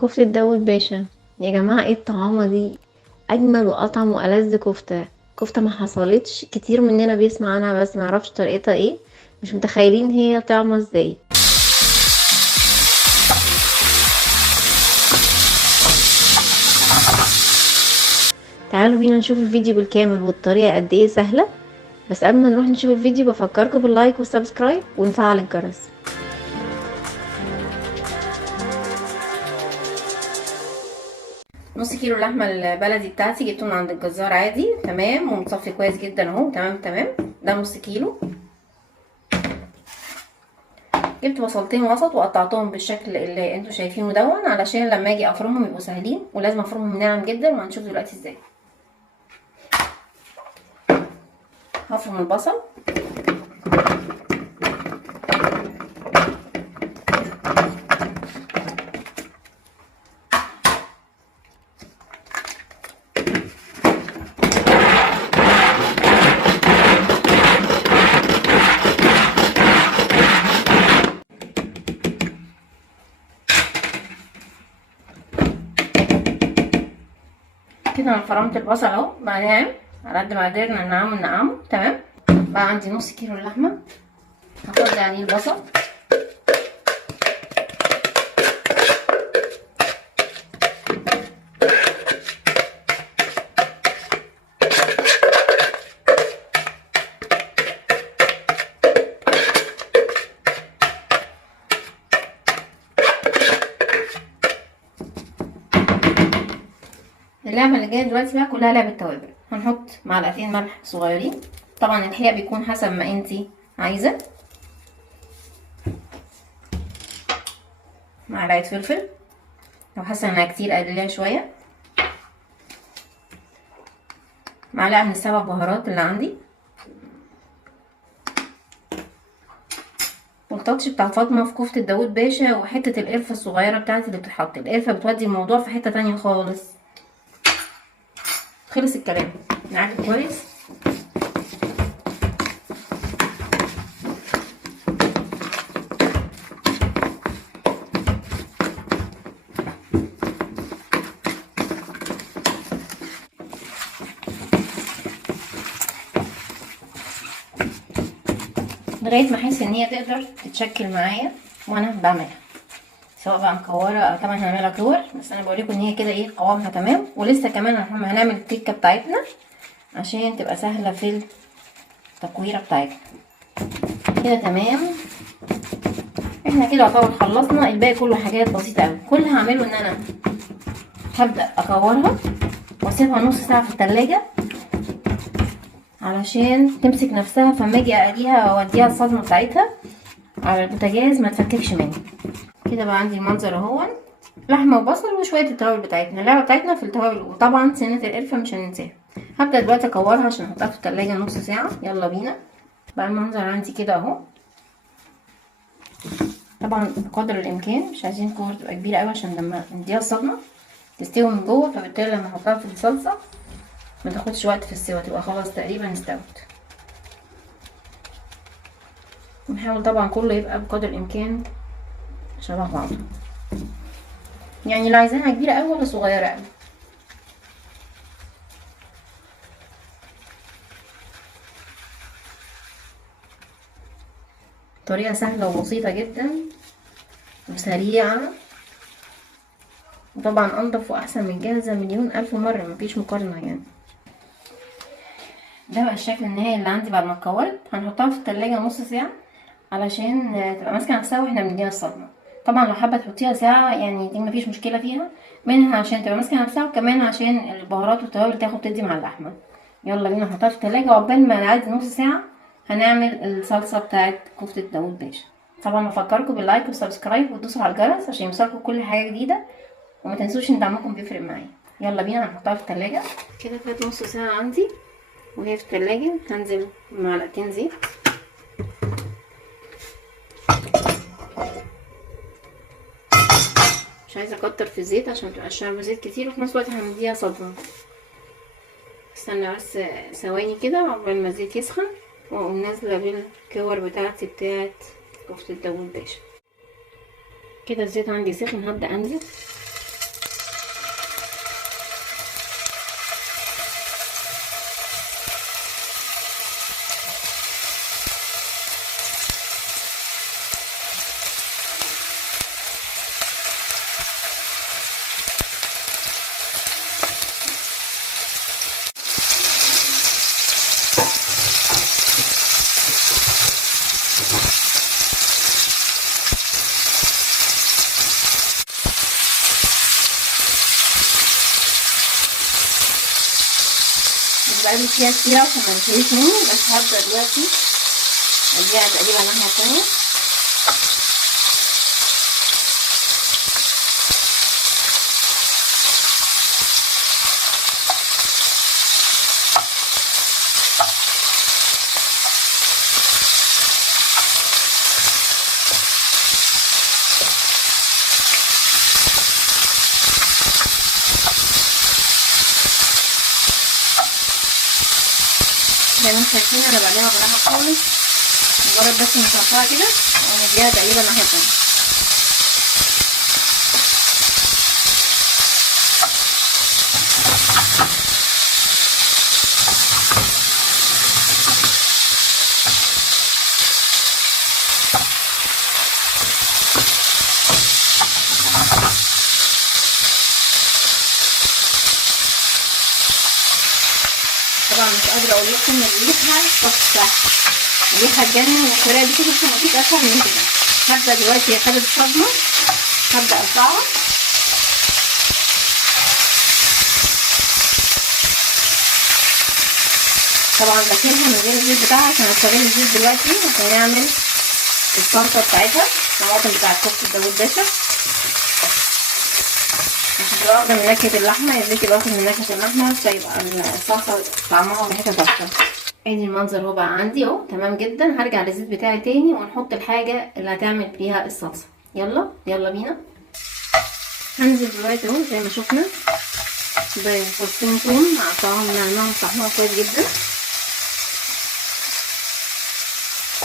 كفتة داوود باشا. يا جماعة ايه الطعامة دي؟ اجمل واطعم والذ كفتة. كفتة ما حصلتش، كتير مننا بيسمع عنها بس ما يعرفش طريقتها ايه. مش متخيلين هي طعمة ازاي. تعالوا بينا نشوف الفيديو بالكامل والطريقة قد ايه سهلة. بس قبل ما نروح نشوف الفيديو بفكركم باللايك والسبسكرايب ونفعل الجرس. نص كيلو اللحمه البلدي بتاعتي جبته من عند الجزار عادي تمام ومتصفي كويس جدا اهو تمام تمام. ده نص كيلو. جبت بصلتين وسط وقطعتهم بالشكل اللي انتوا شايفينه دون علشان لما اجي افرمهم يبقوا سهلين، ولازم افرمهم ناعم جدا وهنشوف دلوقتي ازاي. هفرم البصل. كده انا فرمت البصل اهو بقى ناعم على قد ما قدرنا ننعمه تمام. بقى عندي نص كيلو اللحمه هفضي عليه البصل. اللعبه اللي جايه دلوقتي بقى كلها لعبه توابل. هنحط معلقتين ملح صغيرين، طبعا الحقيقه بيكون حسب ما انتي عايزه. معلقه فلفل لو حاسه انها كتير قلليها شويه. معلقه من السبع بهارات اللي عندي. والتاتش بتاع فاطمه في كفته داوود باشا، وحته القرفه الصغيره بتاعتي اللي بتتحط. القرفه بتودي الموضوع في حته تانية خالص. خلص الكلام. نعجن كويس. لغايه ما احس ان هي تقدر تتشكل معايا وانا بعملها، سواء بقى مكوره او طبعا هنعملها كور، بس انا بوريكم ان هي كده ايه قوامها تمام. ولسه كمان هنعمل التكه بتاعتنا عشان تبقى سهله في التكويره بتاعتنا. كده تمام. احنا كده يعتبر خلصنا. الباقي كله حاجات بسيطه قوي. كل اللي هعمله ان انا هبدا اكورها واسيبها نص ساعه في التلاجة علشان تمسك نفسها، فما اجي اقليها واوديها الصدمه بتاعتها على البوتاجاز ما تفككش مني. كده بقى عندي المنظر اهو، لحمه وبصل وشويه التوابل بتاعتنا. اللعبه بتاعتنا في التوابل، وطبعا سنه القرفه مش هننساها. هبدا دلوقتي اكورها عشان احطها في التلاجة نص ساعه. يلا بينا. بقى المنظر عندي كده اهو. طبعا بقدر الامكان مش عايزين كور تبقى كبيره قوي عشان لما نديها الصدمه تستوي من جوه، فبالتالي لما احطها في الصلصه ما تاخدش وقت في السوا، تبقى خلاص تقريبا استوت. ونحاول طبعا كله يبقى بقدر الامكان شبه بعضه، يعني لا عايزينها كبيره قوي ولا صغيره قوي. طريقه سهله وبسيطه جدا وسريعه، وطبعا انضف واحسن من جاهزه مليون الف مره، مفيش مقارنه يعني. ده بقى الشكل النهائي اللي عندي بعد ما اتكورت. هنحطها في التلاجة نص ساعه علشان تبقى ماسكه نفسها واحنا بنديها الصدمه. طبعا لو حابه تحطيها ساعه يعني دي مفيش مشكله فيها، منها عشان تبقى ماسكه نفسها وكمان عشان البهارات والتوابل تاخد تدي مع اللحمه. يلا بينا نحطها في التلاجة وعقبال ما نعدي نص ساعه هنعمل الصلصه بتاعت كفته داوود باشا. طبعا بفكركم باللايك والسبسكرايب وتدوسوا على الجرس عشان يوصلكم كل حاجه جديده، وما تنسوش ان دعمكم بيفرق معايا. يلا بينا هنحطها في التلاجة. كده فات نص ساعه عندي وهي في التلاجة. هنزل بمعلقتين زيت. مش عايزه اكتر في الزيت عشان متبقاش شاربه زيت كتير، وفي نفس الوقت هنديها صدمه. استنى بس ثواني كده عقبال ما الزيت يسخن واقوم نازله بالكور بتاعتي بتاعت كفته داوود باشا. كده الزيت عندي سخن، هبدا انزل بقلب فيها كتير عشان ما تتهريش مني، بس هبدأ دلوقتي اديها تقريبا الناحية التانية. زي ما انتم شايفين انا بقلبها بالراحة خالص، مجرد بس نصفيها كده ونديها تقريبا الناحية التانية. طبعا مش قادرة اقول لكم الريحة تحفة، الريحة تجنن، والطريقة دي كده مفيش اسهل من كده. هبدأ دلوقتي هي خدت الصدمة، هبدأ اقطعها. طبعا بشيلها من غير الزيت بتاعها عشان استغل الزيت دلوقتي عشان نعمل الصلصة بتاعتها، الطماطم بتاع كفتة داوود باشا، عشان تبقى واخدة من نكهة اللحمة، الزيت يبقى واخد من نكهة اللحمة، فيبقى الصلصة طعمها وريحتها تحفة. ادي المنظر هو بقى عندي اهو تمام جدا. هرجع للزيت بتاعي تاني ونحط الحاجة اللي هتعمل بيها الصلصة. يلا بينا. هنزل دلوقتي اهو زي ما شفنا بفصين توم، قطعهم نعناع وطحناهم كويس جدا،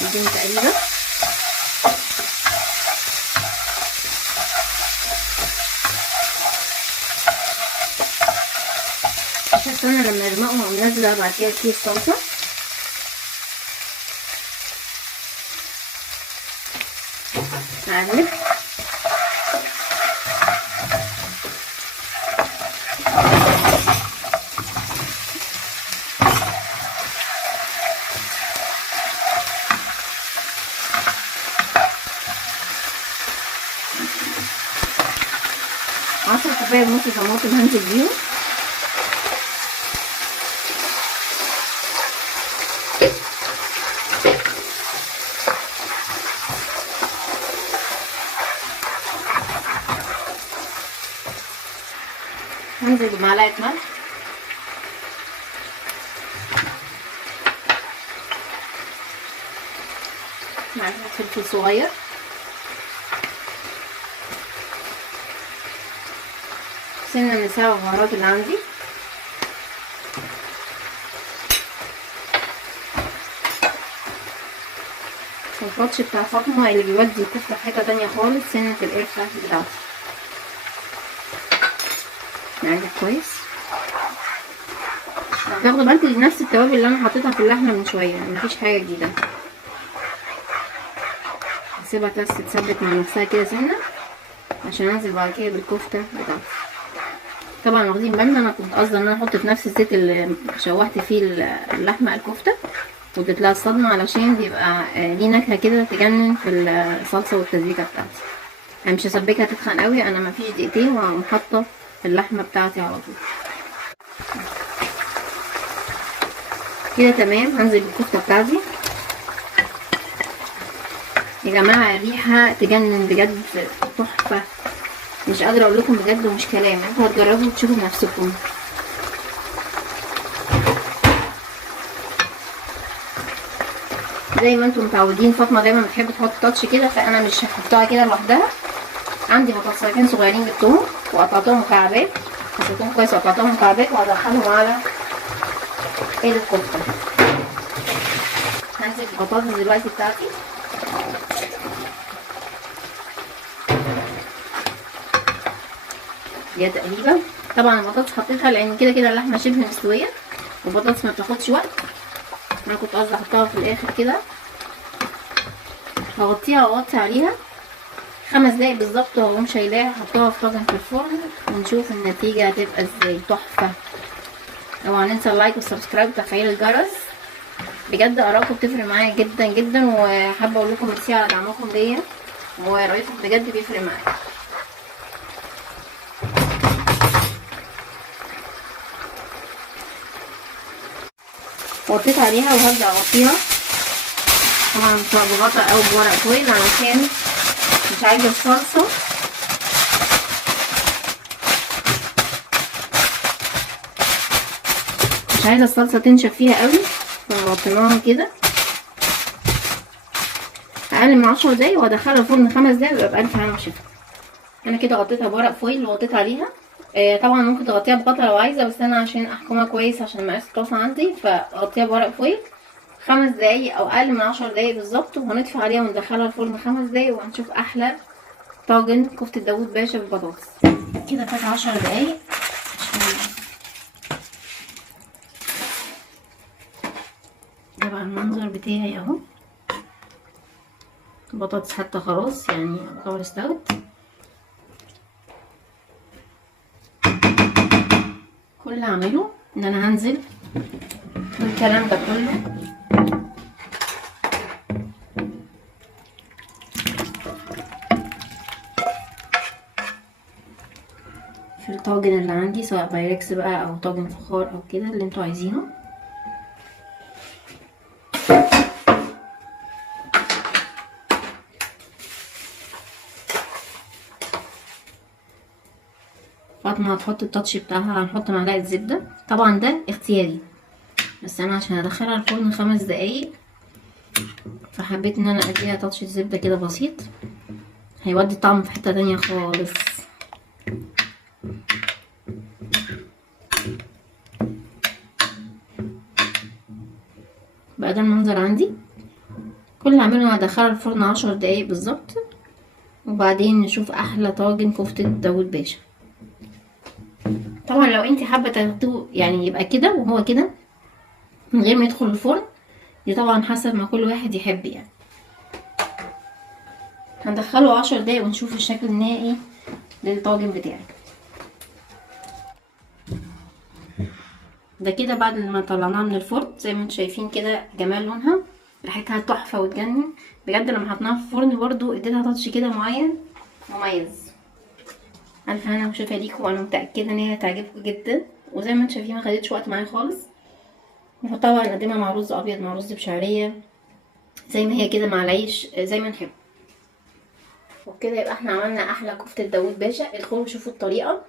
بعدين تقريبا عشان انا لما ارمقهم اقوم نازله بعد كده كيس صلصه. اقلب عصر كوبايه ونص طماطم هنزل بيهم، هنزل بمعلقه ملح، معلقه فلفل صغير، سنه من سبع البهارات اللي عندي، التاتش بتاع فاطمه اللي بيودي الكفته في حته تانيه خالص، سنه القرفه بتاعتي. نقلب كويس، تاخدوا بالكم نفس التوابل اللي انا حطيتها في اللحمه من شويه، مفيش حاجه جديده. هسيبها بس تتثبت مع نفسها كده سنه عشان انزل بعد كده بالكفته بتاعتي. طبعا واخدين بالنا انا كنت قصدي ان انا احط في نفس الزيت اللي شوحت فيه اللحمه الكفته واديت لها الصدمه علشان بيبقى ليه نكهه كده تجنن في الصلصه والتسبيكه بتاعتي. انا مش هسبكها تتخن قوي، انا مفيش دقيقتين وهقوم حاطه اللحمه بتاعتي على طول كده تمام. هنزل بالكفته بتاعتي. يا جماعه الريحه تجنن بجد، تحفه، مش قادره اقول لكم بجد ومش كلام، انتوا هتجربوا وتشوفوا بنفسكم. زي ما انتم متعودين فاطمه دايما بتحب تحط تاتش كده، فانا مش هحطها كده لوحدها. عندي بطاطسيتين صغيرين جبتهم وقطعتهم مكعبات، غسلتهم كويس وقطعتهم مكعبات وهدخلهم على الكفته. هنزل البطاطس دلوقتي بتاعتي، دي تقريبا. طبعا البطاطس حطيتها لان كده كده اللحمه شبه مستويه والبطاطس ما بتاخدش وقت، انا كنت قصدي احطها في الاخر كده. هغطيها واغطي عليها 5 دقايق بالظبط واقوم شايلاها احطها في طاجن في الفرن ونشوف النتيجه هتبقى ازاي. تحفه. اوعوا ننسى اللايك والسبسكرايب وتفعيل الجرس، بجد ارائكم بتفرق معايا جدا جدا، وحابه اقول لكم ميرسي على دعمكم ليا ورأيكم بجد بيفرق معايا. وغطيت عليها وهبدأ اغطيها طبعا سواء بغطا او بورق فويل علشان مش عايزة الصلصة تنشف فيها قوي، فغطيناها كده اقل من 10 دقايق وهدخلها الفرن 5 دقايق ويبقى بألف هنا وشفا. انا كده غطيتها بورق فويل وغطيت عليها. طبعا ممكن تغطيها بغطا لو عايزه، بس انا عشان احكمها كويس عشان مقاس الطاسه عندي فغطيها بورق فويل 5 دقايق او اقل من 10 دقايق بالظبط، وهنطفي عليها وندخلها الفرن 5 دقايق وهنشوف احلى طاجن كفته داوود باشا بالبطاطس. كده فات 10 دقايق. ده بقى المنظر بتاعي اهو، البطاطس حتى خلاص يعني يعتبر استوت. كل اللي هعمله ان انا هنزل بالكلام ده كله في الطاجن اللي عندي، سواء بايركس بقى او طاجن فخار او كده اللي انتوا عايزينه. فاطمه هتحط التاتش بتاعها، هنحط معلقه زبده، طبعا ده اختياري بس انا عشان ادخلها الفرن 5 دقايق فحبيت ان انا اديها تاتش الزبده كده بسيط، هيودي الطعم في حته تانية خالص. بقى ده المنظر عندي. كل اللي هعمله هدخلها الفرن 10 دقايق بالظبط، وبعدين نشوف احلى طاجن كفته داوود باشا. طبعا لو انت حابه تاخدوه يعني يبقى كده وهو كده من غير ما يدخل الفرن، دي طبعا حسب ما كل واحد يحب يعني. هندخله 10 دقايق ونشوف الشكل النهائي للطاجن بتاعي. ده كده بعد ما طلعناها من الفرن زي ما انتم شايفين كده جمال لونها، ريحتها تحفه وتجنن بجد. لما حطيناها في الفرن برضو اديتها تاتش كده معين مميز. الف هنا وشفا ليكم، وانا متاكده ان هي هتعجبكم جدا. وزي ما انتم شايفين ما خدتش وقت معايا خالص. نحطها بقى نقدمها مع رز ابيض مع رز بشعريه زي ما هي كده مع العيش زي ما نحب. وبكده يبقى احنا عملنا احلى كفته داوود باشا. ادخلوا شوفوا الطريقه،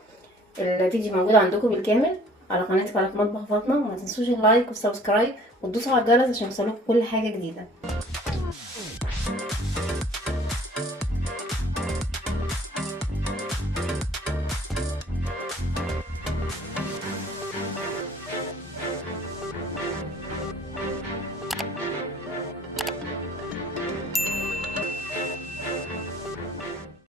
الفيديو موجود عندكم بالكامل على قناتي قناه مطبخ فاطمه. وما تنسوش اللايك والسبسكرايب وتدوسوا على الجرس عشان يوصلكم كل حاجه جديده.